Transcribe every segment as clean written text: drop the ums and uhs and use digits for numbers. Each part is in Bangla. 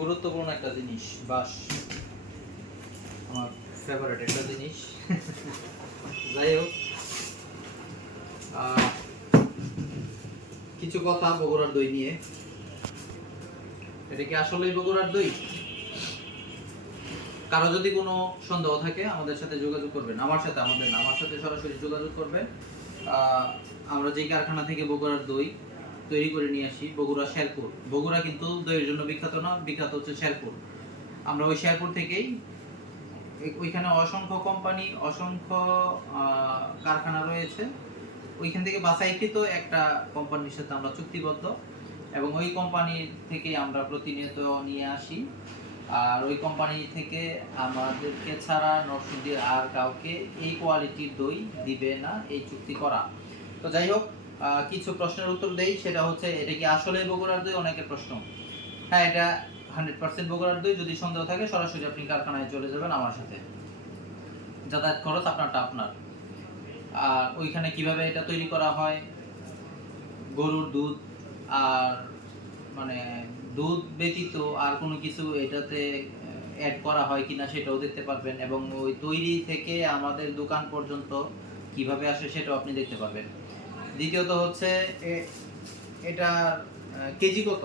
গুরুত্বপূর্ণ একটা জিনিস, বাস আমার ফেভারিট একটা জিনিস। যাই হোক, কিছু কথা বগুড়ার দই নিয়ে। এটা কি আসলেই বগুড়ার দই? কারো যদি কোনো সন্দেহ থাকে আমাদের সাথে যোগাযোগ করবেন, আমার সাথে সরাসরি যোগাযোগ করবেন। আমরা যে কারখানা থেকে বগুড়ার দই তৈরি করে নিয়ে আসি, বগুড়া শেরপুর। বগুড়া কিন্তু দইয়ের জন্য বিখ্যাত না, বিখ্যাত হচ্ছে শেরপুর। আমরা ওই শেরপুর থেকেই, ওইখানে অসংখ্য কোম্পানি, অসংখ্য কারখানা রয়েছে, ওইখান থেকে বাছাইকৃত একটা কোম্পানির সাথে আমরা চুক্তিবদ্ধ, এবং ওই কোম্পানি থেকে আমরা প্রতিনিয়ত নিয়ে আসি। আর ওই কোম্পানি থেকে আমাদেরকে ছাড়া নরসিংদীর আর কাউকে এই কোয়ালিটির দই দিবে না, এই চুক্তি করা। তো যাই হোক, কিছু প্রশ্নের উত্তর দেই। সেটা হচ্ছে, এটা কি আসলে বগুড়ার দই? অনেকের প্রশ্ন। হ্যাঁ, এটা 100% বগুড়ার দই। যদি সন্দেহ থাকে সরাসরি আপনি কারখানায় চলে যাবেন আমার সাথে, যাতায়াত খরচ আপনারটা আপনার। আর ওইখানে কিভাবে এটা তৈরি করা হয়, গরুর দুধ আর মানে দুধ ব্যতীত আর কোনো কিছু এটাতে অ্যাড করা হয় কিনা সেটাও দেখতে পারবেন, এবং ওই তৈরি থেকে আমাদের দোকান পর্যন্ত কিভাবে আসে সেটাও আপনি দেখতে পারবেন। দ্বিতীয়ত হচ্ছে, এটা কেজি কত?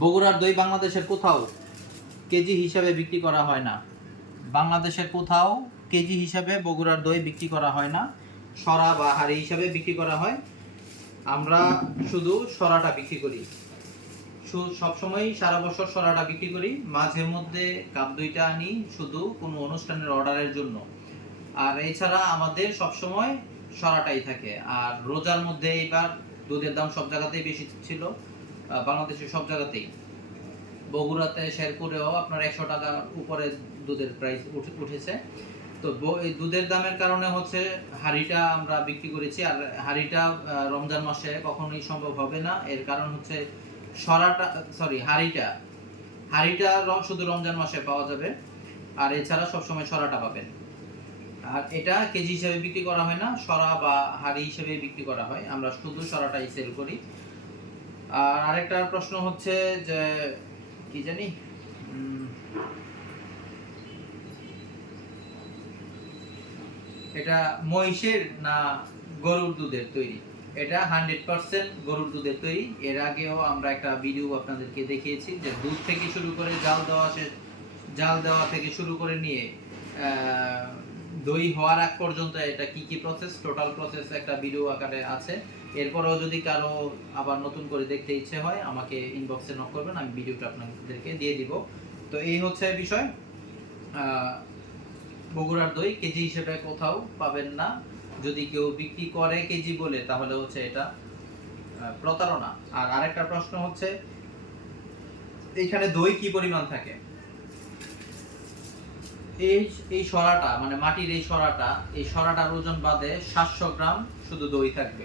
বগুড়ার দই বাংলাদেশের কোথাও কেজি হিসাবে বিক্রি করা হয় না। বাংলাদেশের কোথাও কেজি হিসাবে বগুড়ার দই বিক্রি করা হয় না, সরা বা হাড়ি হিসাবে বিক্রি করা হয়। আমরা শুধু সরাটা বিক্রি করি, সবসময় সারা বছর সরাটা বিক্রি করি। মাঝে মধ্যে কাপ দইটা আনি শুধু কোনো অনুষ্ঠানের অর্ডারের জন্য, আর এছাড়া আমাদের সবসময় সরাটাই থাকে। আর রোজার মধ্যে এবার দুধের দাম সব জায়গাতেই বেশি ছিল, বাংলাদেশের সব জায়গাতেই। বগুড়াতে, শেরপুরেও আপনার 100 টাকার উপরে দুধের প্রাইস উঠেছে। তো এই দুধের দামের কারণে হচ্ছে হাড়িটা আমরা বিক্রি করেছি। আর হাড়িটা রমজান মাসে কখনোই সম্ভব হবে না, এর কারণ হচ্ছে হাড়িটা শুধু রমজান মাসে পাওয়া যাবে, আর এছাড়া সবসময় সরাটা পাবেন। আর এটা কেজি হিসেবে বিক্রি করা হয় না, সরা বা হাড়ি হিসেবে বিক্রি করা হয়। আমরা শুধু সরাটাই সেল করি। আর আরেকটা প্রশ্ন হচ্ছে যে, কি জানি, এটা মহিষের না গরুর দুধের তৈরি? এটা 100% গরুর দুধের তৈরি। এর আগেও আমরা একটা ভিডিও আপনাদেরকে দেখিয়েছি, যে দুধ থেকে শুরু করে জাল দেওয়া থেকে শুরু করে নিয়ে দই হওয়ার আগ পর্যন্ত এটা কি কি প্রসেস, টোটাল প্রসেস একটা ভিডিও আকারে আছে। এরপরেও যদি কারো আবার নতুন করে দেখতে ইচ্ছে হয়, আমাকে ইনবক্সে নক করবেন, আমি ভিডিওটা আপনাদেরকে দিয়ে দিব। তো এই হচ্ছে বিষয়। বগুড়ার দই কেজি হিসেবে কোথাও পাবেন না। যদি কেউ বিক্রি করে কেজি বলে, তাহলে হচ্ছে এটা প্রতারণা। আর আরেকটা প্রশ্ন হচ্ছে, এইখানে দই কি পরিমাণ থাকে? এই সরাটা, মানে মাটির এই সরাটার ওজন বাদে 700 গ্রাম শুধু দই থাকবে।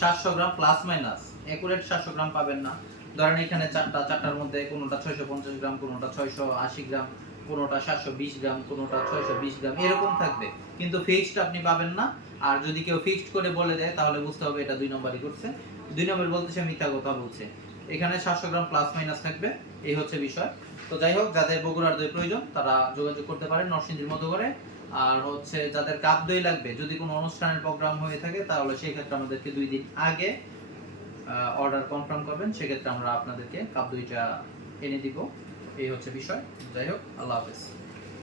700 গ্রাম প্লাস মাইনাস, একুরেট 700 গ্রাম পাবেন না। ধরেন এখানে চারটার মধ্যে কোনোটা 650 গ্রাম, কোনোটা 680 গ্রাম, কোনোটা 720 গ্রাম, কোনোটা 620 গ্রাম, এরকম থাকবে। কিন্তু ফিক্সড আপনি পাবেন না। আর যদি কেউ ফিক্সড করে বলে দেয়, তাহলে বুঝতে হবে এটা 2 নম্বরই করছে। 2 নম্বর বলতে সে মিথ্যা কথা বলছে। এখানে 700 গ্রাম প্লাস মাইনাস থাকবে, এই হচ্ছে বিষয়। তো যাই হোক, যাদের বগুড়ার দই প্রয়োজন তারা যোগাযোগ করতে পারেন নরসিংদীর মতো করে। আর হচ্ছে, যাদের কাপ দই লাগবে, যদি কোনো অনুষ্ঠানের প্রোগ্রাম হয়ে থাকে, তাহলে সেই ক্ষেত্রে আমাদেরকে 2 দিন আগে অর্ডার কনফার্ম করবেন, সেক্ষেত্রে আমরা আপনাদেরকে কাপ দইটা এনে দিব। এই হচ্ছে বিষয়। যাই হোক, আল্লাহ হাফেজ।